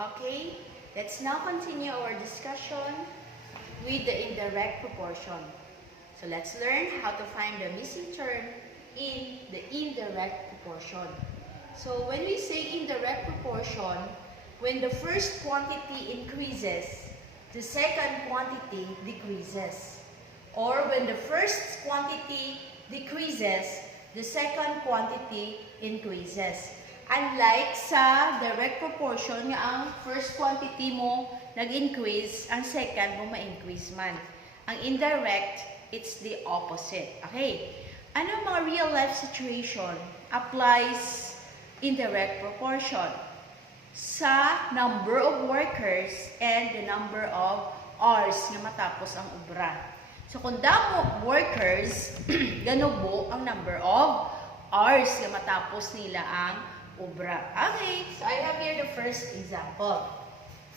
Okay, let's now continue our discussion with the indirect proportion. So let's learn how to find the missing term in the indirect proportion. So when we say indirect proportion, when the first quantity increases, the second quantity decreases. Or when the first quantity decreases, the second quantity increases. Unlike sa direct proportion, nga ang first quantity mo nag-increase, ang second mo ma-increase man. Ang indirect, it's the opposite. Okay? Ano mga real life situation applies indirect proportion? Sa number of workers and the number of hours nga matapos ang obra. So kung damo workers, ganubo ang number of hours nga matapos nila ang obra. Okay, so I have here the first example.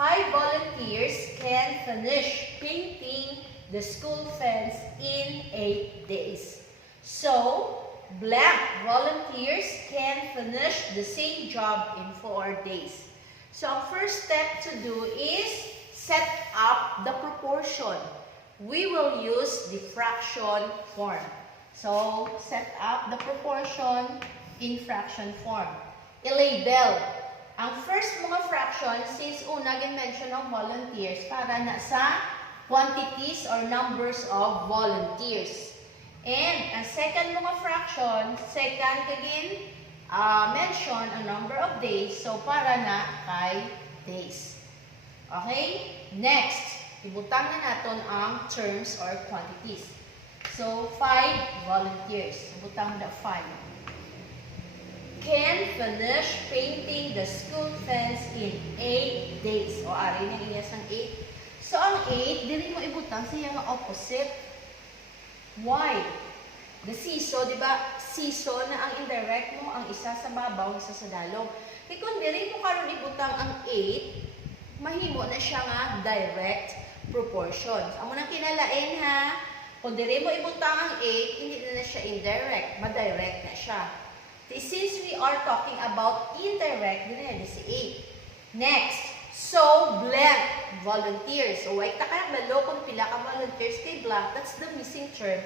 5 volunteers can finish painting the school fence in 8 days. So, blank volunteers can finish the same job in 4 days. So, ang first step to do is set up the proportion. We will use the fraction form. So, set up the proportion in fraction form. I-label. Ang first mga fraction, since una gin-mention ng volunteers, para na sa quantities or numbers of volunteers. And ang second mga fraction, second kagin mention ang number of days, so para na kay days. Okay? Next, ibutang na natin ang terms or quantities. So, 5 volunteers. Ibutang na 5. Can finish painting the school fence in 8 days. O, ari na iyas ang 8. So, ang 8, dili mo ibutang siya nga opposite. Why? The seesaw, di ba? Seesaw na ang indirect mo, ang isa sa babaw, isa sa dalong. Kaya kung dili mo karon ibutang ang 8, mahimo na siya nga direct proportion. Amo nang kinalain ha. Kung dili mo ibutang ang 8, hindi na siya indirect, ma-direct na siya. Since we are talking about indirect, din na si 8. Next, so blank volunteers. So, wait ta ka balo kung pila ka volunteers kay blank, that's the missing term.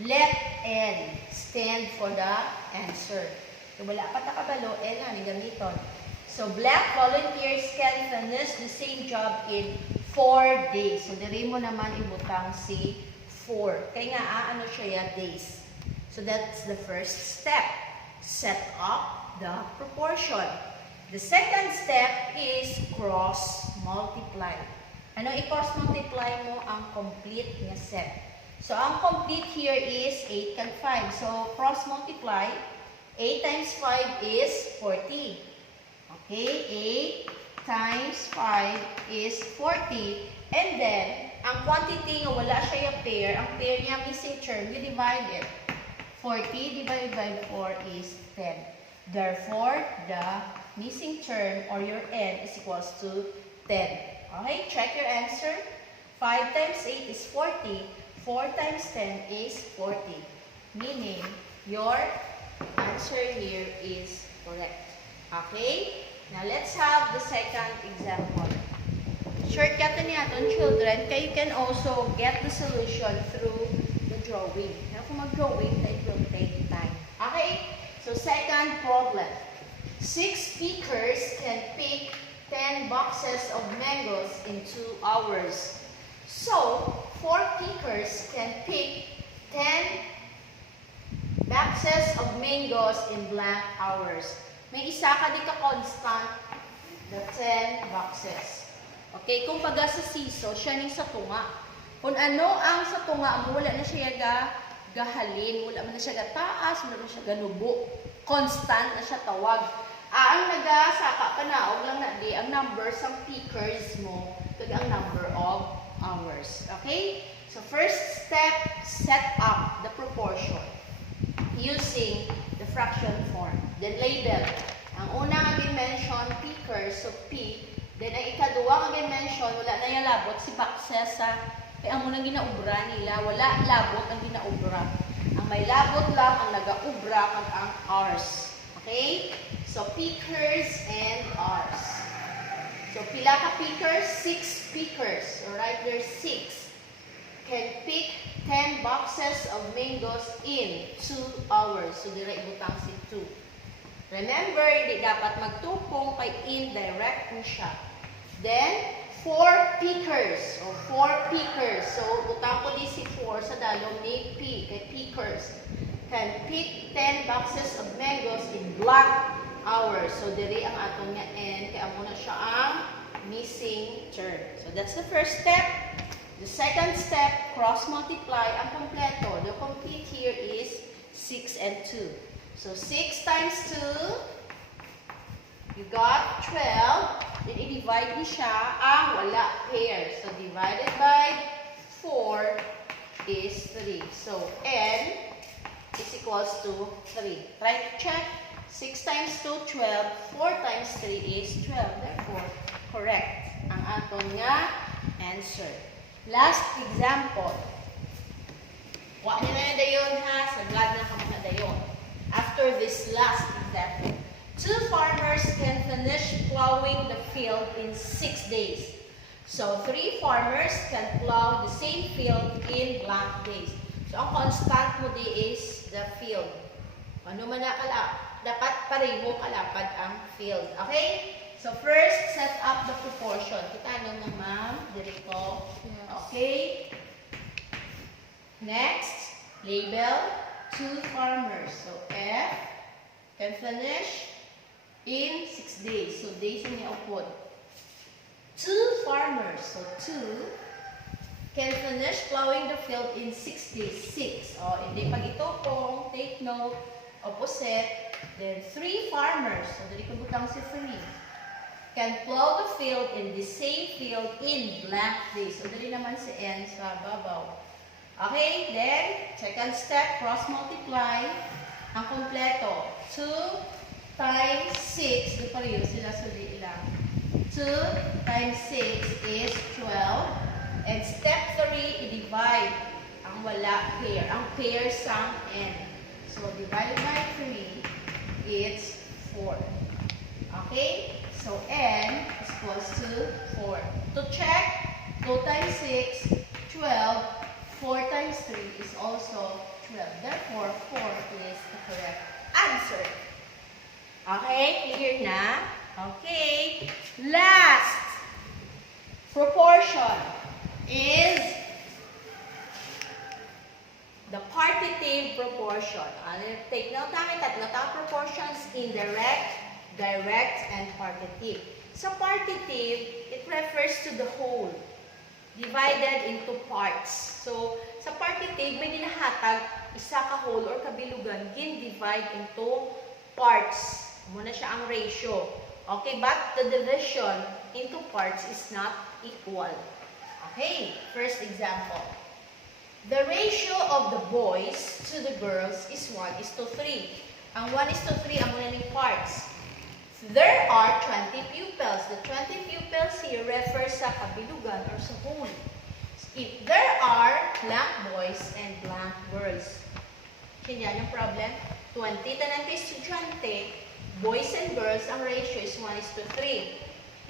Let N stand for the answer. So, wala pa ta ka balo, N na ni gamiton. So, blank volunteers can finish the same job in 4 days. So, diri mo naman ibutang si 4. Kaya nga, ano siya ya, days. So, that's the first step. Set up the proportion. The second step is cross-multiply. Ano i-cross multiply mo? Ang complete nga set. So, ang complete here is 8 and 5. So, cross-multiply. 8 times 5 is 40. Okay? 8 times 5 is 40. And then, ang quantity nga wala siya yung pair, ang pair niya missing term, we divide it. 40 divided by 4 is 10. Therefore, the missing term or your n is equals to 10. Okay, check your answer. 5 times 8 is 40. 4 times 10 is 40. Meaning, your answer here is correct. Okay? Now, let's have the second example. Shortcut na niyaton, children, kaya you can also get the solution through the drawing. Now, kung mag-drawing, it will take time. Okay? So, second problem. 6 pickers can pick 10 boxes of mangoes in 2 hours. So, 4 pickers can pick 10 boxes of mangoes in blank hours. May isa ka di ka constant, the 10 boxes. Okay? Kung baga sa siso, siya ning sa tunga. Kung ano ang sa tunga, wala na siya gahalin, wala na siya gataas, wala na siya ganubo. Constant na siya tawag. Ang nagasaka panaog lang na di, ang number sa pickers mo, kag ang number of hours. Okay? So, first step, set up the proportion using the fraction form. Then, label. Ang una nga mention pickers, so P. Then, ang ikaduwa nga mention, wala na yung labot, si boxes sa kaya ang munang ginaubra nila, wala labot ang ginaubra. Ang may labot lang, ang nagaubra ang hours. Okay? So, pickers and hours. So, So, pila ka pickers? 6 pickers. Alright, there's 6. Can pick 10 boxes of mangoes in 2 hours. So, direct butang si 2. Remember, hindi dapat magtupong kay indirect mo siya. Then, 4 pickers. O, 4 pickers. So, butang ko di si 4 sa dalong ni P. Kay pickers. Can pick 10 boxes of mangoes in blank hours. So, diri ang atong nga N. Kaya muna siya ang missing term. So, that's the first step. The second step, cross-multiply ang kompleto. The complete here is 6 and 2. So, 6 times 2, you got 12. Then, i-divide niyo siya ang wala pair. So, divided by 4 is 3. So, N is equals to 3. Right? Check. 6 times 2, 12. 4 times 3 is 12. Therefore, correct ang aton nga answer. Last example. Wa nyo na yung dayon ha. Sagad na kamo na dayon. After this last example. 2 farmers can finish plowing the field in 6 days. So, 3 farmers can plow the same field in blank days. So, ang constant mo di is the field. Ano man na dapat pareho kalapad ang field. Okay? So, first, set up the proportion. Kita nyo na, ma'am. Dirito. Okay? Next, label 2 farmers. So, F can finish in 6 days. So, days in yung upod. 2 farmers. So, 2 can finish plowing the field in 6 days. 6. O, hindi pag ito pong take note, opposite. Then, 3 farmers. So, dali ko butang si 3. Can plow the field in the same field in blank days. So, dali naman si N sa babaw. Okay, then, second step, cross-multiply. Ang kompleto, 2 times 6. Di pareho sila suli lang. 2 times 6 is 12. And step 3, i-divide ang wala pair. Ang pair sang N. So, divided by 3, it's 4. Okay? So, N is equals to 4. To check, 2 times 6, 12. 4 times 3 is also 12. Therefore, 4 is the correct answer. Okay? Clear na? Okay. Last proportion is the partitive proportion. Take note namin, tatlo tayong proportions, indirect, direct, and partitive. Sa partitive, it refers to the whole, divided into parts. So, sa partitive, may ginahatag, isa ka whole or kabilugan, gin-divide into parts. Muna siya ang ratio. Okay, but the division into parts is not equal. Okay, first example. The ratio of the boys to the girls is 1:3. Ang 1:3 ang muna ng parts. There are 20 pupils. The 20 pupils here refers sa kabilugan or sa whole. If there are blank boys and blank girls. Yan yung problem. 20 tanan kay estudyante, boys and girls, ang ratio is 1:3.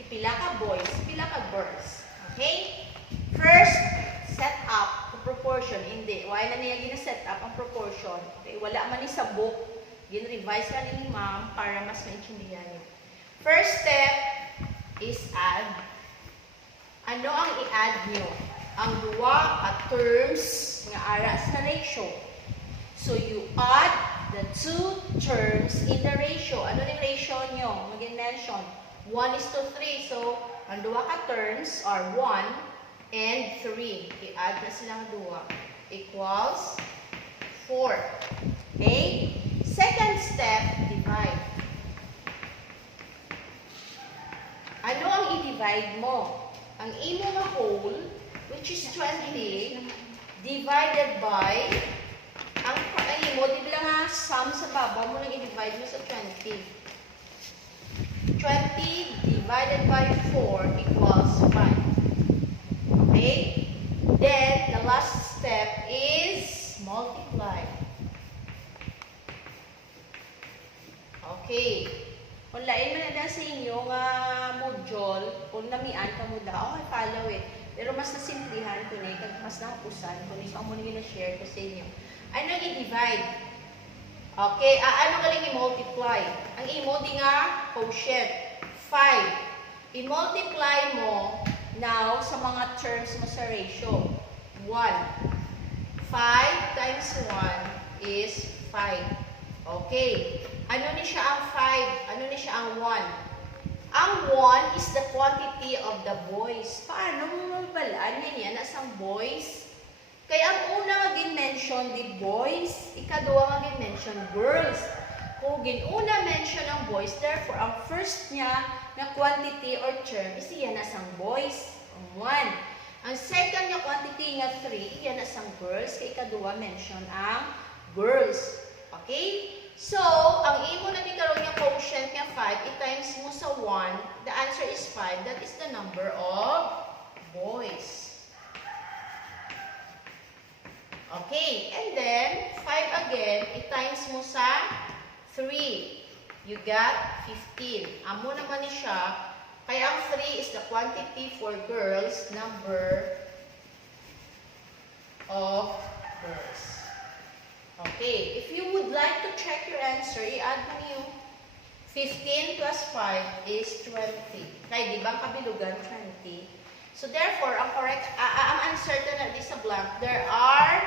Ipila ka boys, pila ka girls. Okay? First, set up the proportion. Hindi. Why na niya gina-set up ang proportion? Okay? Wala man ni sa book. Gin-revise ka ni ma'am para mas maintindihan niyo. First step is add. Ano ang i-add niyo? Ang duwa ka terms nga ara sa ratio. So, you add the 2 terms in the ratio. Ano yung ratio nyo? Mag-mention. 1:3. So, ang duwa ka terms are 1 and 3. I-add na silang duwa. Equals 4. Okay? Second step, divide. Ano ang i-divide mo? Ang imo na whole, which is 20, divided by, ang imo, di ba nga sum sa babaw mo lang i-divide mo sa 20. 20 divided by 4 equals 5. Okay? Then, the last step is multiply. Okay. Kung lain man na sa inyo nga module, kung namian ka mo daw, okay, follow it. Pero mas nasimplihan ko na, mas nakupusan ko na, so ang muna na-share ko sa inyo. Ano i-divide? Okay, ano galing i-multiply? Ang i-multi nga, quotient, 5. I-multiply mo now sa mga terms mo sa ratio. 1. 5 times 1 is 5. Okay. Ano ni siya ang 5? Ano ni siya ang 1? Ang 1 is the quantity of the boys. Paano mo mabalaan yan? Nasang boys? Kaya ang una nga mention di boys, ikaduwa nga mention girls. Kung ginuna mention ang boys, therefore ang first niya na quantity or term is iyan nasang boys, ang 1. Ang second niya quantity nga 3, iyan nasang girls, kaya ikaduwa mention ang girls. Okay? So, ang imo na nikaroon niya quotient niya 5, i-times mo sa 1, the answer is 5. That is the number of boys. Okay, and then 5 again, i-times mo sa 3. You got 15. Amo naman ni siya, kaya ang 3 is the quantity for girls, number of girls. Okay, if you would like to check your answer, i-add mo niyo. 15 plus 5 is 20. Kaya di ba ang kabilugan 20? So therefore, ang correct, ang answer na di sa blank, there are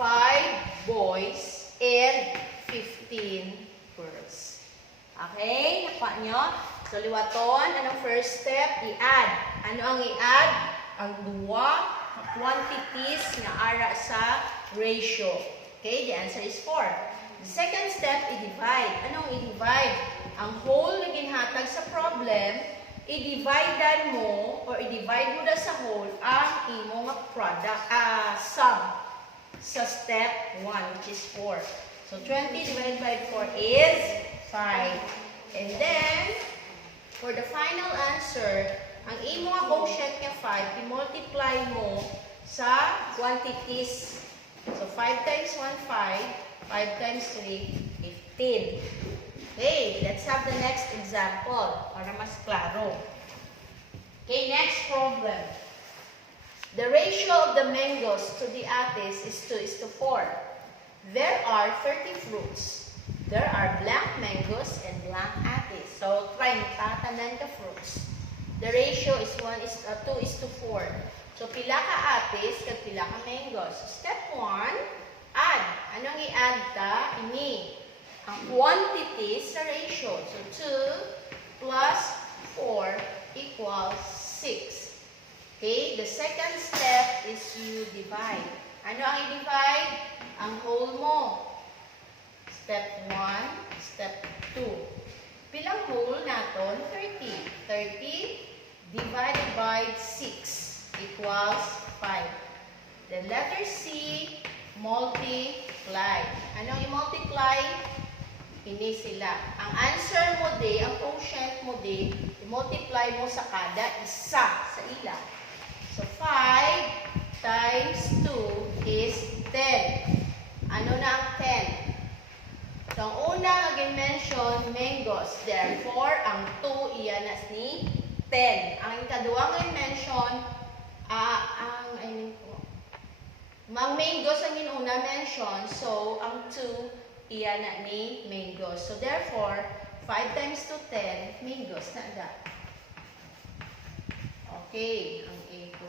5 boys and 15 girls. Okay, nakuha nyo? So liwaton, anong first step? I-add. Ano ang i-add? Ang duwa quantities na ara sa ratio. Okay, the answer is 4. The second step, i-divide. Anong i-divide? Ang whole na ginhatag sa problem, i-divide mo, or i-divide mo na sa whole, ang imong product, sum, sa step 1, which is 4. So, 20 divided by 4 is 5. And then, for the final answer, ang imong quotient niya 5, i-multiply mo sa quantities. So, 5 times 1, 5. 5 times 3, 15. Okay, let's have the next example para mas klaro. Okay, next problem. The ratio of the mangoes to the atis is 2:4. There are 30 fruits. There are blank mangoes and blank atis. So, 30 tanan ka fruits. The ratio is 2:4. So, pila ka atis kag pila ka mangoes. So, step 1, add. Anong i-add ta? Ini. Ang quantity sa ratio. So, 2 plus 4 equals 6. Okay? The second step is you divide. Ano ang i-divide? Ang whole mo. Step 1, step 2. Pilang whole naton? 30. 30 divided by 6. Equals 5. Then letter C, multiply. Anong i-multiply? Ini sila. Ang answer mo di, ang quotient mo di, i-multiply mo sa kada isa sa ila. So 5 times 2 is 10. Ano na ang 10? So ang una mention mangoes. Therefore, ang 2 iyan as ni 10. Ang ikaduwang mention mang mangoes ang inuna mention, so ang 2 iyan na ni mangoes. So therefore, 5 times 2, 10 mangoes na da. Okay, ang A ko.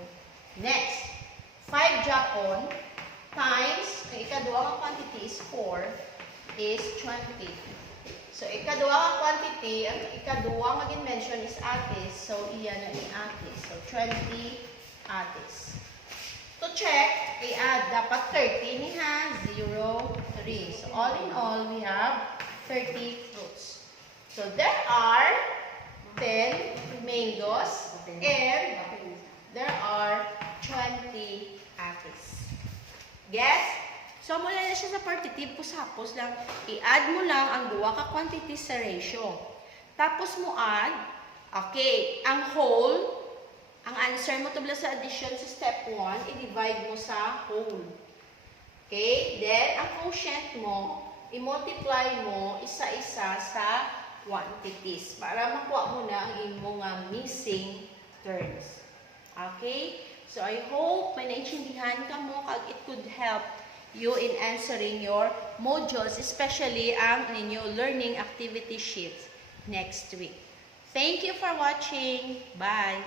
Next, 5 Japon times, ang ikaduwa ang quantity is 4, is 20. So ikaduwa ang quantity, ang ikaduwa ang mention is atis, so iyan na ni atis. So 20 atis. To check, i-add, dapat 30 ni ha, 0, 3. So, all in all, we have 30 fruits. So, there are 10 mangoes and there are 20 apples. Guess? So, mula na siya sa partitive, pusapos lang, i-add mo lang ang duwa ka quantity sa ratio. Tapos mo add, okay, ang whole, ang answer mo tubla sa addition sa step 1, i-divide mo sa whole. Okay? Then, ang quotient mo, i-multiply mo isa-isa sa quantities para makuha mo na ang imong missing terms. Okay? So I hope may naintindihan ka mo kag it could help you in answering your modules, especially ang ninyo learning activity sheets next week. Thank you for watching. Bye!